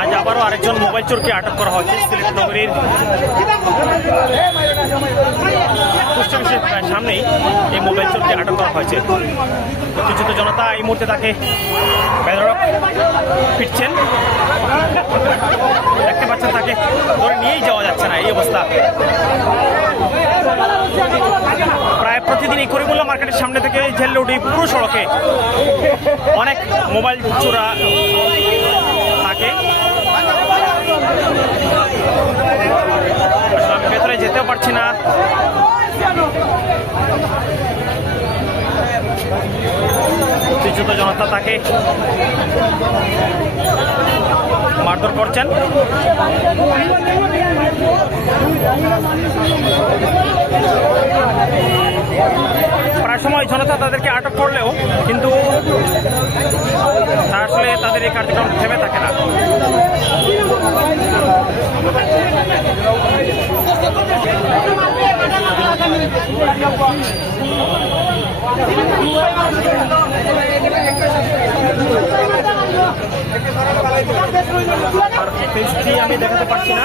আজ আবারও আরেকজন মোবাইল চোরকে আটক করা হয়েছে সিলেট নগরীর সামনেই এই মোবাইল চোরকে আটক করা হয়েছে। প্রতিষ্ঠিত জনতা এই মুহূর্তে তাকে ফিরছেন। দেখতে পাচ্ছেন তাকে ধরে নিয়েই যাওয়া যাচ্ছে না, এই অবস্থা। প্রতিদিন এই করিমুল্লা মার্কেটের সামনে থেকে ঝেল এই পুরো সড়কে অনেক মোবাইল চোরা থাকে। আমি ভেতরে যেতেও পারছি না। উত্তেজিত জনতা তাকে মারধর করছেন। জনতা তাদেরকে আটক করলেও কিন্তু আসলে তাদের এই কার্যক্রম থেমে থাকে না। আমি দেখাতে পারছি না।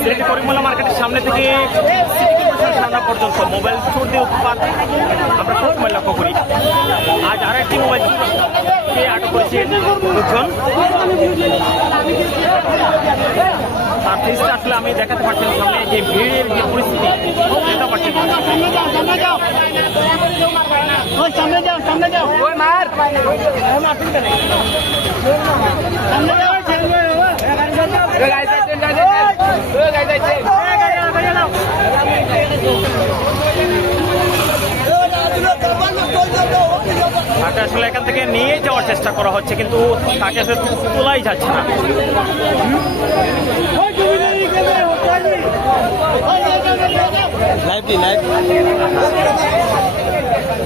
সিলেটি করিমুল্লা মার্কেটের সামনে থেকে কর্পোরেশনের সামনা পর্যন্ত মোবাইল চোর দিয়ে উৎপাদ আমরা সবসময় লক্ষ্য করি। আজ আর একটি মোবাইল চোরকে আটক করেছে দুজন। তার ফেসটা আসলে আমি দেখাতে পারছি সামনে যে ভিড়ের যে পরিস্থিতি। সামনে যাও সামনে যাও ওই মার সামনে যাও তাকে আসলে এখান থেকে নিয়ে যাওয়ার চেষ্টা করা হচ্ছে কিন্তু তাকে আসলে তোলাই যাচ্ছে না লাইভ লাইভ